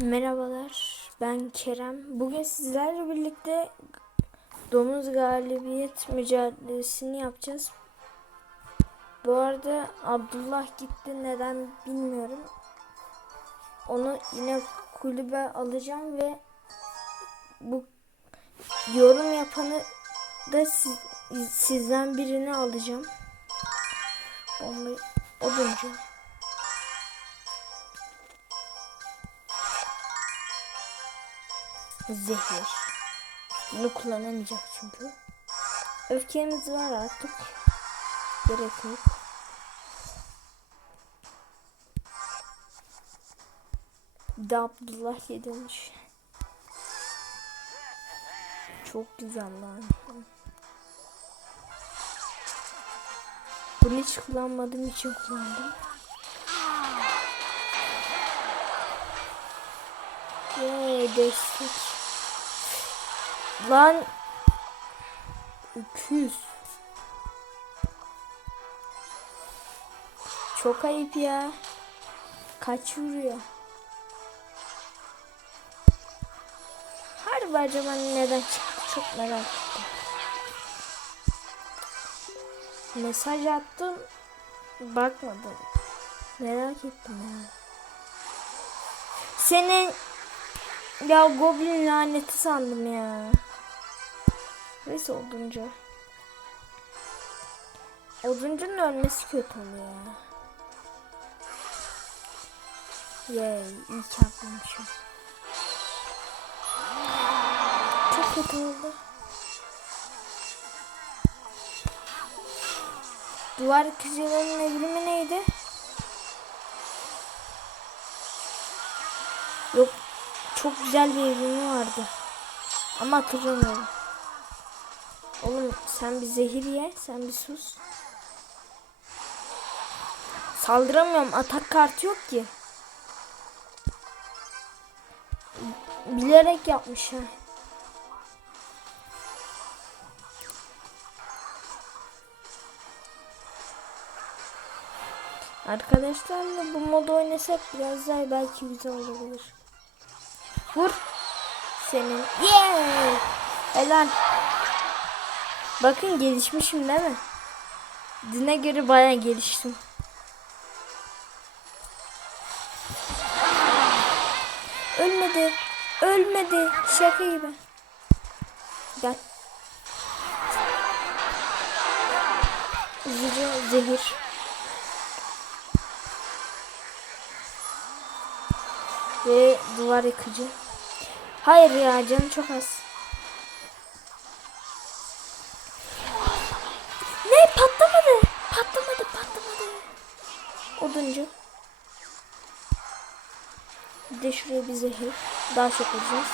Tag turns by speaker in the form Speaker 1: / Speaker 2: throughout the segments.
Speaker 1: Merhabalar, ben Kerem. Bugün sizlerle birlikte domuz galibiyet mücadelesini yapacağız. Bu arada Abdullah gitti, neden bilmiyorum. Onu yine kulübe alacağım ve bu yorum yapanı da siz, sizden birini alacağım. Bomba oduncu. Zehir. Bunu kullanamayacak çünkü. Öfkemiz var artık. Gerek yok. De Abdullah yedilmiş. Çok güzel lan. Bunu hiç kullanmadığım için kullandım. Yay destek. Lan öküz. Çok ayıp ya. Kaç vuruyor? Harbi acaba neden çıktı? Çok merak ettim. Mesaj attım. Bakmadım. Merak ettim ya. Senin ya goblin laneti sandım ya. Neyse oduncu. Oduncunun ölmesi kötü oluyor ya. Yay ilk yapmışım. Çok kötü oldu. Duvar kızılarının evrimi neydi? Yok çok güzel bir evrimi vardı. Ama hatırlamıyorum. Oğlum sen bir zehir ye, sen bir sus. Saldıramıyorum, atak kartı yok ki. Bilerek yapmış ha. Arkadaşlarla bu modu oynasak biraz daha belki güzel olabilir. Vur. Senin. Yeah. Helal. Bakın gelişmişim değil mi? Dine göre baya geliştim. Ölmedi. Ölmedi. Şaka gibi. Gel. Üzücü zehir. Ve duvar yıkıcı. Hayır ya canı çok az. Oduncu. Bir de şuraya bir zehir. Daha çok vuracağız.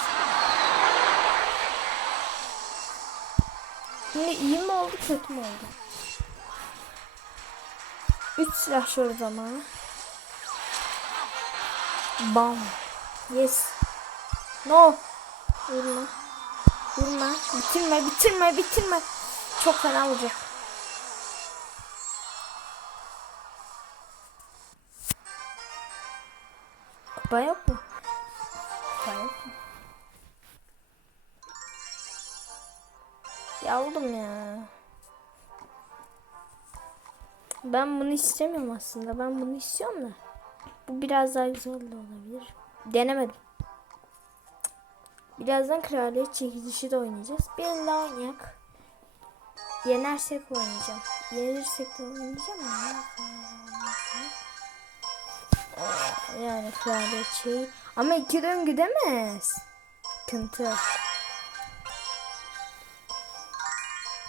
Speaker 1: Şimdi iyi mi oldu kötü mü oldu? 3 silah şu zaman. Bam. Yes. No. Vurma. Vurma. Bitirme, bitirme, bitirme. Çok fena olacak. Kupa yok mu? Kupa yok mu? Ya ya. Ben bunu istemiyorum aslında. Ben bunu istiyorum da. Bu biraz daha güzel de olabilir. Denemedim. Birazdan kraliyet çekilişi de oynayacağız. Bir el daha oynayak. Yenersek oynayacağım. Yenilirsek de oynayacağım mı? Yani kraliyet şey. Ama iki döngü demez. Sıkıntı.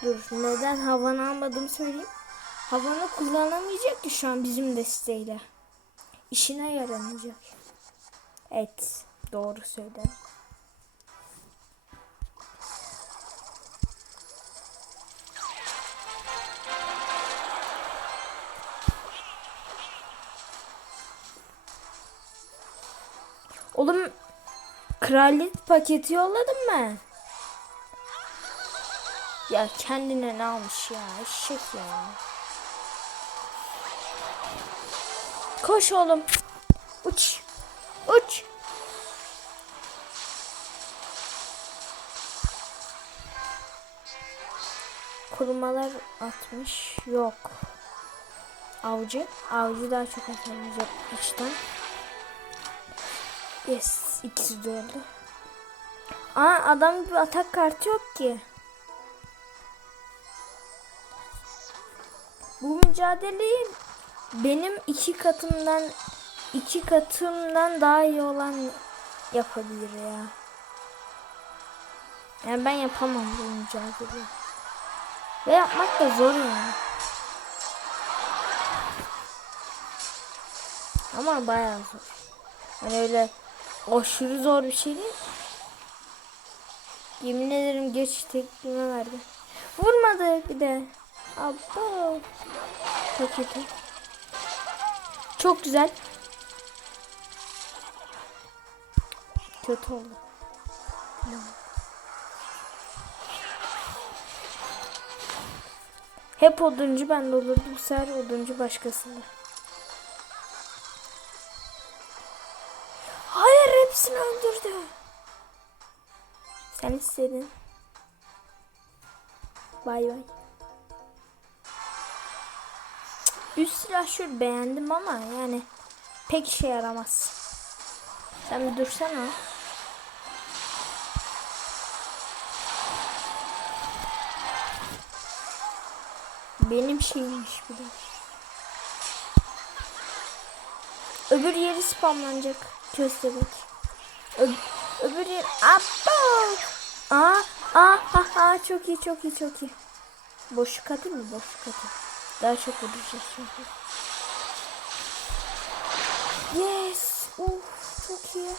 Speaker 1: Dur neden havanı almadım söyleyeyim. Havanı kullanamayacak ki şu an bizim desteğiyle. İşine yaramayacak. Evet doğru söyledin. Oğlum kraliyet paketi yolladım ben. Ya kendine ne almış ya eşek ya. Koş oğlum. Uç. Uç. Kurumalar atmış. Yok. Avcı. Avcı daha çok atmış. Yok. İçten. Yes. ikisi de öldü. Aa adam bir atak kartı yok ki. Bu mücadeleyi benim iki katımdan iki katımdan daha iyi olan yapabilir ya. Yani ben yapamam bu mücadeleyi. Ve yapmak da zor yani. Ama bayağı zor. Hani öyle aşırı zor bir şey değil. Yemin ederim geç tekliğime verdi. Vurmadı bir de. Abba. Çok kötü. Çok güzel. Kötü oldu. Hep oduncu ben de olurdu. Bu sefer oduncu başkasında. Hepsini öldürdü. Sen istedin. Bay bay. Üst silahşör beğendim ama yani pek işe yaramaz. Sen bir dursana. Benim şeymiş bu da. Öbür yeri spamlanacak köstebek. Ö öbür yer... Abba! Aa, aa, ha, ha, çok iyi, çok iyi, çok iyi. Boşluk atayım mı? Boşluk atayım. Daha çok vuracağız çünkü. Yes! Uf, çok iyi.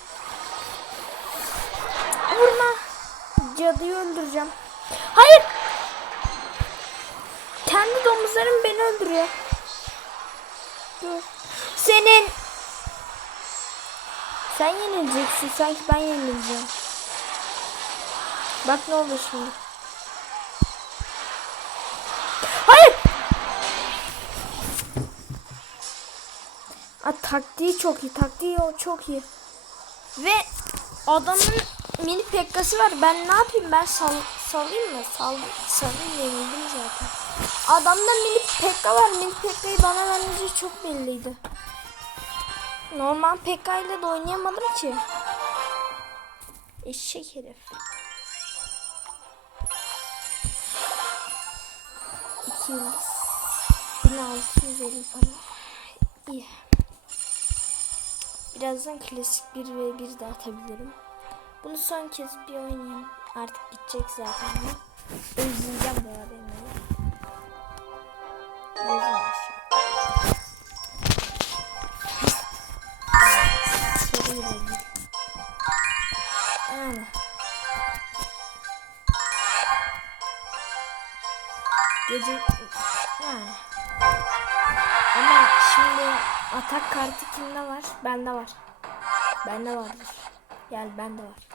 Speaker 1: Vurma! Cadıyı öldüreceğim. Hayır! Kendi domuzlarım beni öldürüyor. Dur. Senin sen yenileceksin sanki ben yenileceğim. Bak ne oldu şimdi. Hayır. A, taktiği çok iyi. Taktiği çok iyi. Ve adamın mini pekkası var. Ben ne yapayım? Ben sal salayım mı? Sal salayım yenildim zaten. Adamda mini pekka var. Mini pekkayı bana vermeyeceği çok belliydi. Normal pekka ile de oynayamadım ki. Eşek herif. İki yıldız. 1650 para. İyi. Birazdan klasik 1 ve 1 de atabilirim. Bunu son kez bir oynayayım. Artık gidecek zaten. Özleyeceğim bu arada benim. İlerledim. Yani. Gece yani. Ama şimdi atak kartı kimde var? Bende var. Bende vardır. Gel bende var.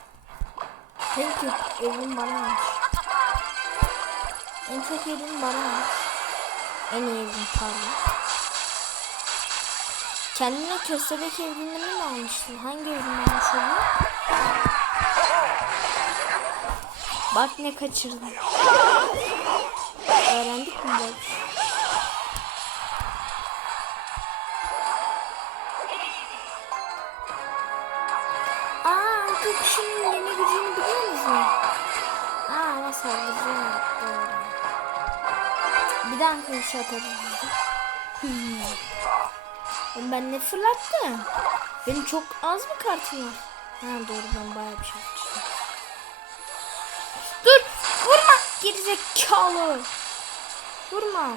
Speaker 1: Thank you. Evim bana almış. En çok evim bana almış. En iyi evim pardon. Kendine köstebek evrimini mi almıştın? Hangi evrim almış? Bak ne kaçırdım. Öğrendik mi böyle? Aa, kuşunun yeni gücünü biliyor musun? Aa, ama saldıracağım. Doğru. Bir daha Anka kuşu atarız. Hmm. Ben ne fırlattım? Benim çok az mı kartım var? Ha doğru ben bayağı bir şey yapmıştım. Dur! Vurma! Gerizekalı! Vurma!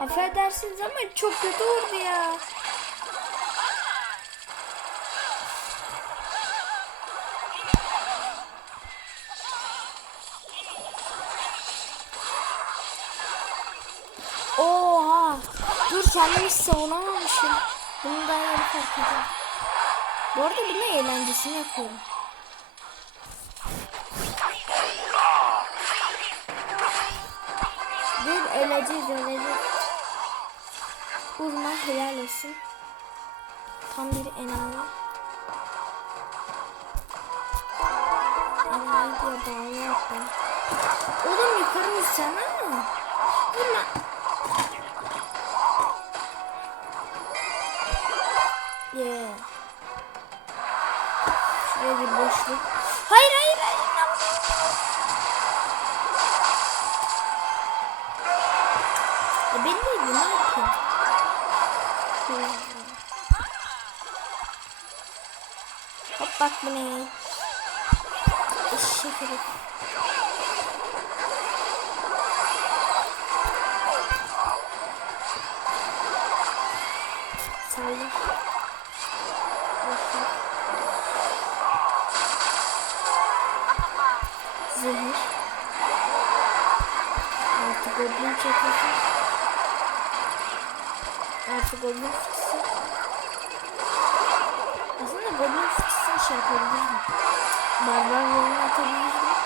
Speaker 1: Affedersiniz ama çok kötü vurdu ya. Kendimi savunamamışım. Bunu daha yeni fark ettim. Bu arada bunun eğlencesini yapıyorum. Dur öleceğiz öleceğiz. Vurma helal olsun. Tam bir enayi. Enayi diye bağlı yapma. Oğlum yukarı uçsana. Vurma. Yeah. Şuraya bir boşluk. Hayır hayır hayır. E belliydi ne yapayım? Hop bak bu ne? Eşek herif. Çekilsin. Artık goblin fıtısı. Aslında goblin fıtısını şey yapabilirim. Barbar yolunu atabilirim.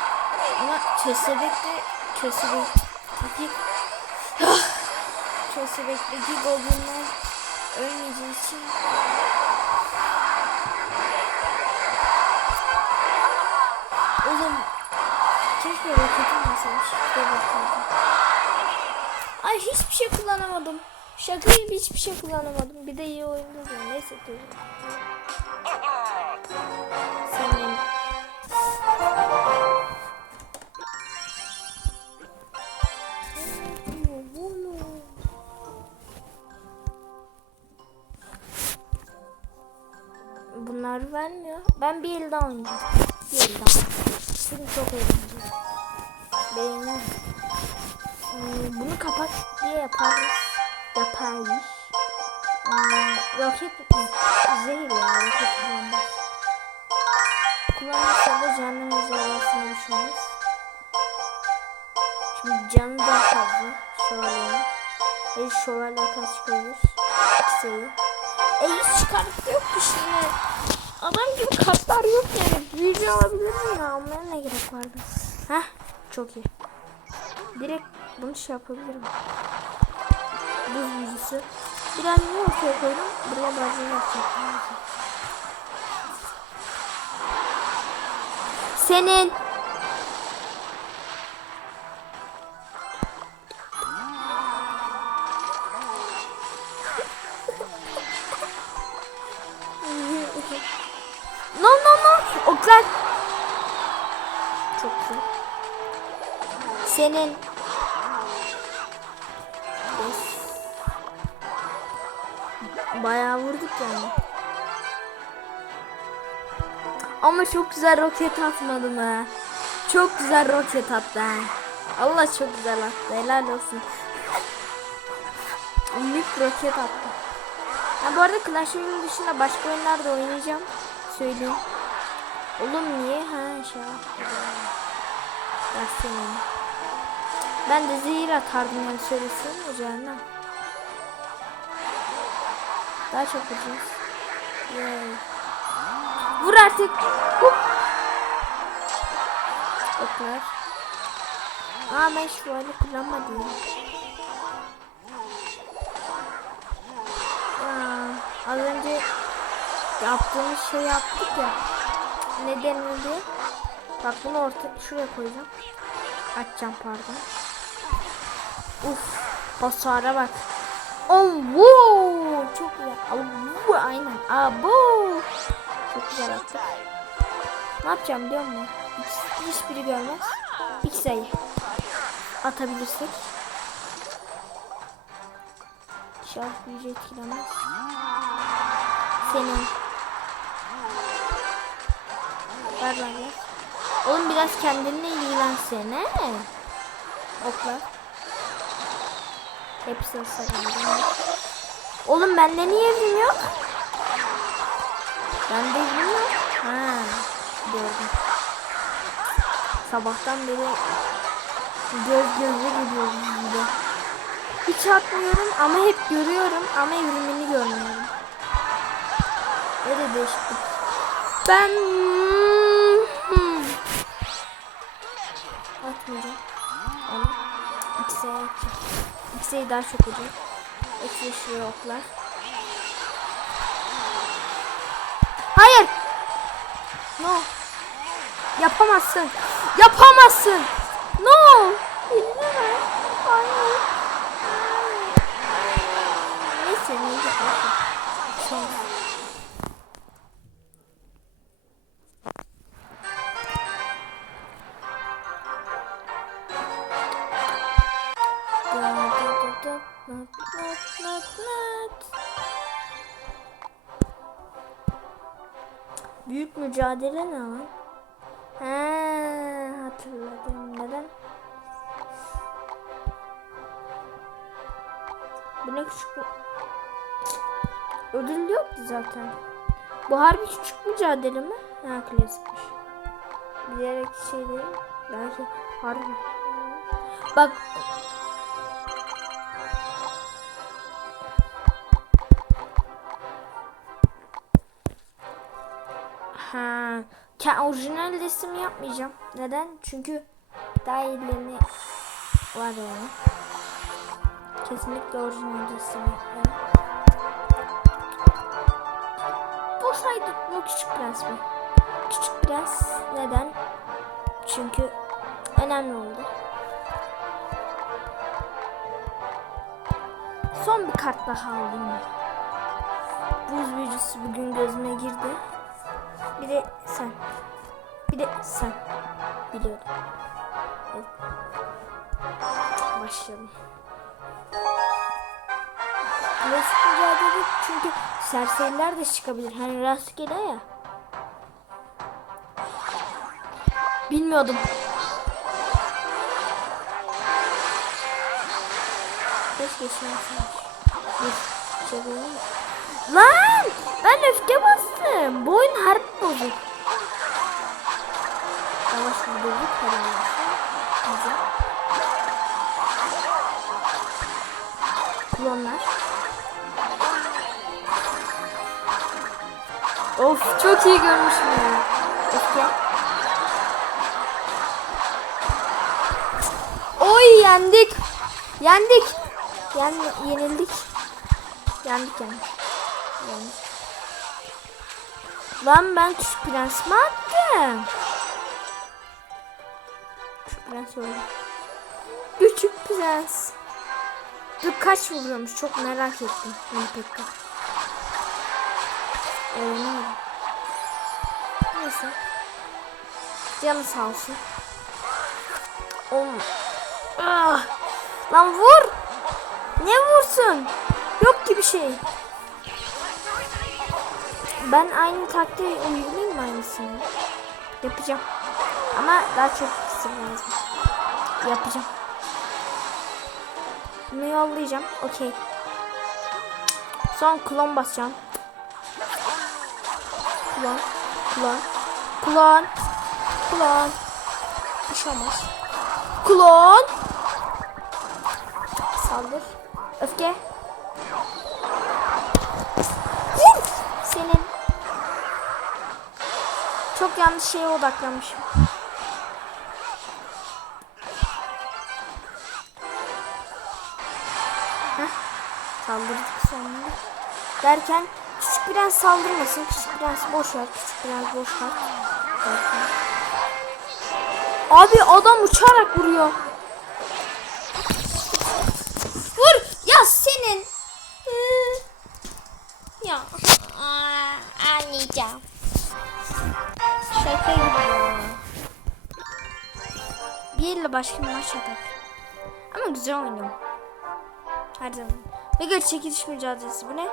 Speaker 1: Ama köstebekte köstebekteki köstebekteki goblinler ölmeyeceği için Oğlum keşke roketim olsaymış. Bir bakardım. Ay hiçbir şey kullanamadım. Şaka gibi hiçbir şey kullanamadım. Bir de iyi oyunda da neyse dur. Bunlar vermiyor. Ben bir el daha oynayacağım. Bir el daha. Çünkü çok eğlenceli. Beğenirim. Hmm, bunu kapat diye yaparız. Yaparız. Hmm, roket zehir ya roket kullanmaz. Kullanırsa da canlı mezarlasına düşmez. Şimdi canı daha fazla. Şövalye. Bir şövalye kaç koyuyor? İkisi. E hiç çıkartıp yok ki şimdi. Adam gibi kartlar yok yani. Büyücü alabilir miyim ya? Almaya ne gerek vardı? Heh çok iyi. Direkt bunu şey yapabilirim. Buz büyücüsü. Bir an niye ortaya koydum? Buraya bazen yapacağım. Senin. No no no. Oklar. Çok güzel. Senin. Bayağı vurduk yani. Ama çok güzel roket atmadım ha. Çok güzel roket attı ha. Allah çok güzel attı. Helal olsun. Büyük roket attı. Ha, bu arada Clash Royale dışında başka oyunlarda oynayacağım. Söyleyeyim. Oğlum niye? Ha şey yaptı. Dersleyin. Ben de zehir atardım yani söylesin cehennem. Daha çok vuracağız. Yay. Vur artık. Hup. Oklar. Aa ben şu hali kullanmadım. Ya, az önce yaptığımız şey yaptık ya. Ne denildi? Bak bunu orta şuraya koyacağım. Açacağım pardon. Uf, hasara bak. Oh, wow, çok güzel. Wow, aynen. Abo. Çok güzel attık. Ne yapacağım biliyor musun? Hiç, hiçbiri görmez. İlk sayı. Atabilirsek. İnşallah büyücü etkilemez. Senin. Ver ver ver. Oğlum biraz kendinle ilgilensene. Oklar. Hepsi sarıldı. Oğlum bende niye evrim yok? Bende evrim yok. Ha, gördüm. Sabahtan beri göz göze geliyorum burada. Hiç atmıyorum ama hep görüyorum ama evrimini görmüyorum. Öyle değişik. Ben atmayacağım. Onu X'e atacağım. X'e daha çok. X'e şuraya oklar. Hayır. No. Yapamazsın. Yapamazsın. No! Eline ver. Hayır. Neyse neyse. Son. Mücadele ne lan? He, hatırladım. Neden? Bu ne küçük? Ödül yok ki zaten. Bu harbi küçük mücadele mi? Ha klasikmiş. Bilerek şey değil. Belki harbi. Bak orijinal resim yapmayacağım. Neden? Çünkü daha iyilerini var yani. Kesinlikle orijinal resim yapmayacağım. Bu saydık bu küçük prens mi? Küçük prens neden? Çünkü önemli oldu. Son bir kart daha alayım mı? Buz büyücüsü bugün gözüme girdi. Bir de sen. Bir de sen. Biliyordum. Evet. Başlayalım. Klasik mücadele çünkü serseriler de çıkabilir. Hani rastgele ya. Bilmiyordum. Keşke şansım. Dur. Şey mı? Lan! Ben öfke bastım. Bu oyun harbi bozuk. Yavaş bozuk herhalde. Güzel. Klonlar. Of çok iyi görmüşüm ya. Öfke. Oy yendik. Yendik. Yen yenildik. Yendik yendik. Yani. Lan ben küçük prens mi attım? Küçük prens öldü. Küçük prens. Dur kaç vuruyormuş çok merak ettim. Ne pekka. Öğrenemedim. Neyse. Canı sağ olsun. Oğlum. Ah. Lan vur. Ne vursun? Yok ki bir şey. Ben aynı taktiği uygulayayım mı aynısını? Yapacağım. Ama daha çok kısır lazım. Yapacağım. Bunu yollayacağım. Okey. Son klon basacağım. Klon. Klon. Klon. Klon. Bir şey olmaz. Klon. Saldır. Öfke. Çok yanlış şeye odaklanmışım. Heh. Saldırdık sonunda. Derken küçük prens saldırmasın. Küçük prens boş ver. Küçük prens boş ver. Abi adam uçarak vuruyor. Başka bir maç atar. Ama güzel oynuyorum. Her zaman. Mega çekiliş mücadelesi. Bu ne?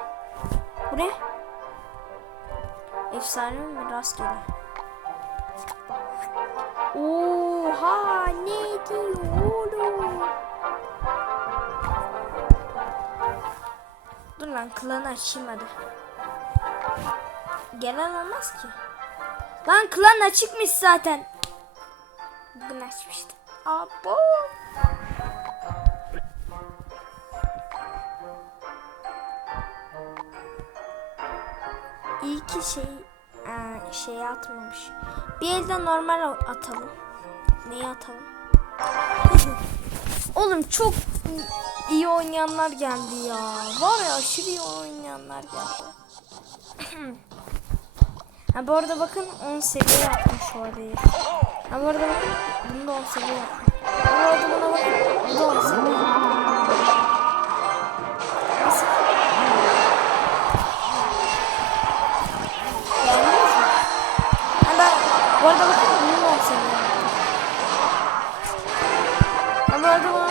Speaker 1: Bu ne? Efsane mi? Rastgele. Oha ne diyor oğlum? Dur lan klanı açayım hadi. Gelen olmaz ki. Lan klan açıkmış zaten. Bugün açmıştı. Abo. İyi ki şey e, şeye atmamış. Bir elden normal atalım. Neyi atalım? Oğlum çok iyi oynayanlar geldi ya. Var ya aşırı iyi oynayanlar geldi. ha bu arada bakın 10 seviye yapmış o. Ha bu arada bakın bunu da 10 seviye yapmış. Bu arada buna bakın. Bu da 10 seviye. Nasıl? Beğendiniz mi? Ha ben bu arada bakın bunun 10 seviye. Ha bu arada buna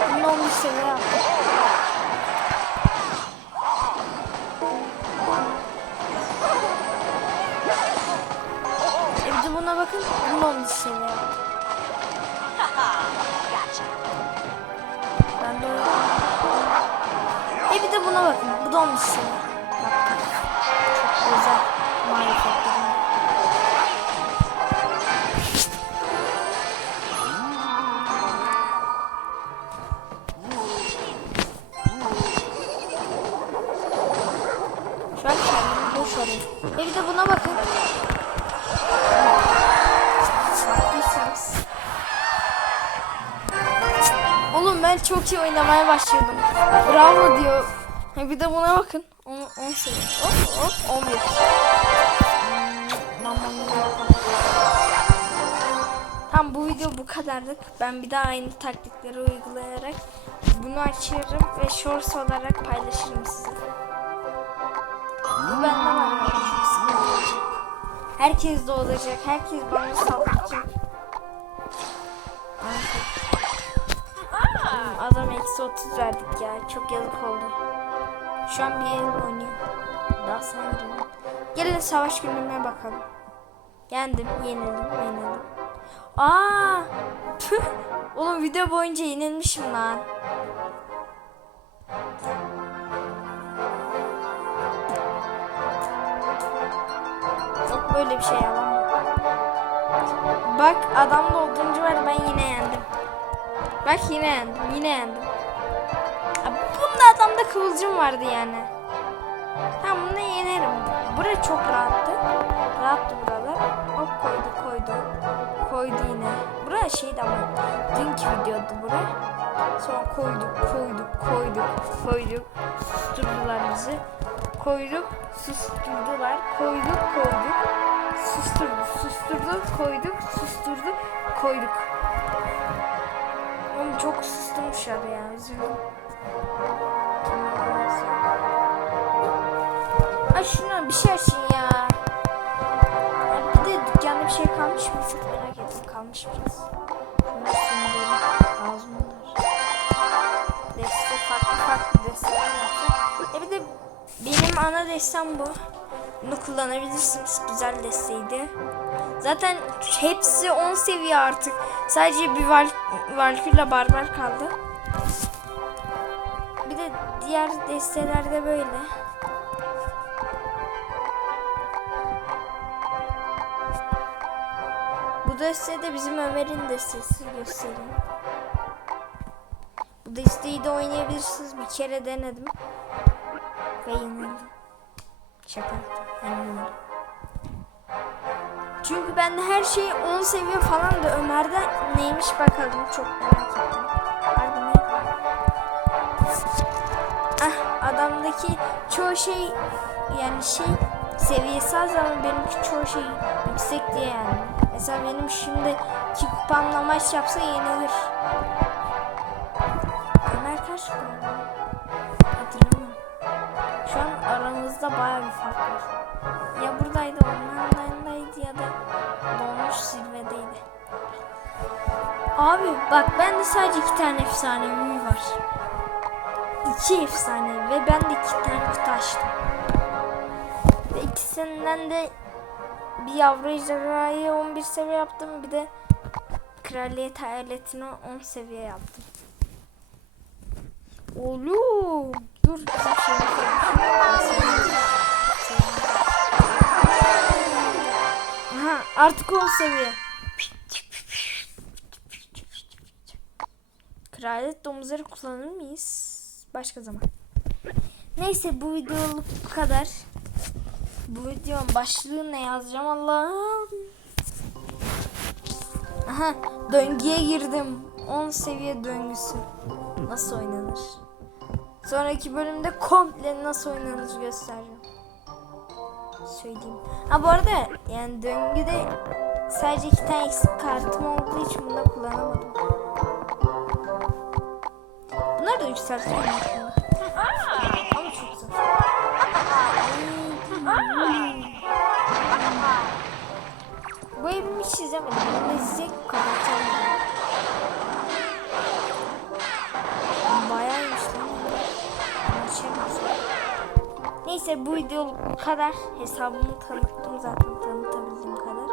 Speaker 1: bakın bunun 11 seviye yaptım. Bakın bunun 11 seviye yaptım. Ben de E bir de buna bakın. Bu da 11 seviye. Yaptım. Çok güzel çok iyi oynamaya başladım. Bravo diyor. E bir de buna bakın. 10 10 seviye. Hop hop 11. Hmm, Mamma mia. Tam bu video bu kadarlık. Ben bir daha aynı taktikleri uygulayarak bunu açarım ve shorts olarak paylaşırım size. Bu bende var ya. çok sıkıntı olacak. Herkes de olacak. Herkes bana saldıracak. Eksi 30 verdik ya. Çok yazık oldu. Şu an bir el oynuyor. Daha sana girelim. Gelin savaş günlüğüne bakalım. Yendim, yenildim, yenildim. Aa! Tüh! Oğlum video boyunca yenilmişim lan. Yok böyle bir şey yalan. Bak adam da oduncu var ben yine yendim. Bak yine yendim, yine yendim. Adamda kıvılcım vardı yani. Tamam bunu yenerim. Bura çok rahattı. Rahattı buralar. Hop koydu koydu. Koydu yine. Bura şey de var. Dünkü videodu bura. Sonra koyduk koyduk koyduk koyduk. Susturdular bizi. Koyduk susturdular. Koyduk koyduk. Susturdu susturdu koyduk susturdu koyduk. Oğlum çok susturmuşlar ya üzüldüm. Ay şuna bir şey açın ya. Ay bir de dükkanda bir şey kalmış mı? Çok merak ettim. Kalmış biraz. Şunları sinirlerim. Deste farklı farklı desteler yaptım. E de benim ana destem bu. Bunu kullanabilirsiniz. Güzel desteydi. Zaten hepsi 10 seviye artık. Sadece bir Val Valkyrie Barbar kaldı. Diğer destelerde böyle. Bu deste de bizim Ömer'in destesi göstereyim. Bu desteği de oynayabilirsiniz. Bir kere denedim. Ve yenildim. Şaka. Yenildim. Çünkü bende her şey 10 seviye falan da Ömer'de neymiş bakalım. Çok merak ettim. Adamdaki çoğu şey yani şey seviyesi az ama benimki çoğu şey yüksek diye yani. Mesela benim şimdi iki kupamla maç yapsa yenilir. Ömer kaç? Hatırlamıyorum. Şu an aramızda baya bir fark var. Ya buradaydı, online'daydı ya da dolmuş zirvedeydi. Abi bak bende sadece iki tane efsanevi var. İki efsane ve ben de iki tane kutu açtım. Ve ikisinden de bir yavru ejderhayı 11 seviye yaptım. Bir de kraliyet hayaletini 10 seviye yaptım. Oğlum dur. şey. Aha artık 10 seviye. Kraliyet domuzları kullanır mıyız? Başka zaman. Neyse bu videoluk bu kadar. Bu videonun başlığı ne yazacağım Allah'ım. Aha döngüye girdim. 10 seviye döngüsü. Nasıl oynanır? Sonraki bölümde komple nasıl oynanır göstereceğim. Söyleyeyim. Ha bu arada yani döngüde sadece iki tane eksik kartım olduğu için bunu da kullanamadım. Ama çok zor. Bu evimi hiç izlemedim. Bunu izleyecek kapatacağım. Bayağıymış lan. Neyse bu video bu kadar. Hesabımı tanıttım zaten tanıtabildiğim kadar.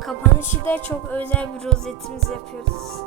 Speaker 1: Kapanışı da çok özel bir rozetimiz yapıyoruz.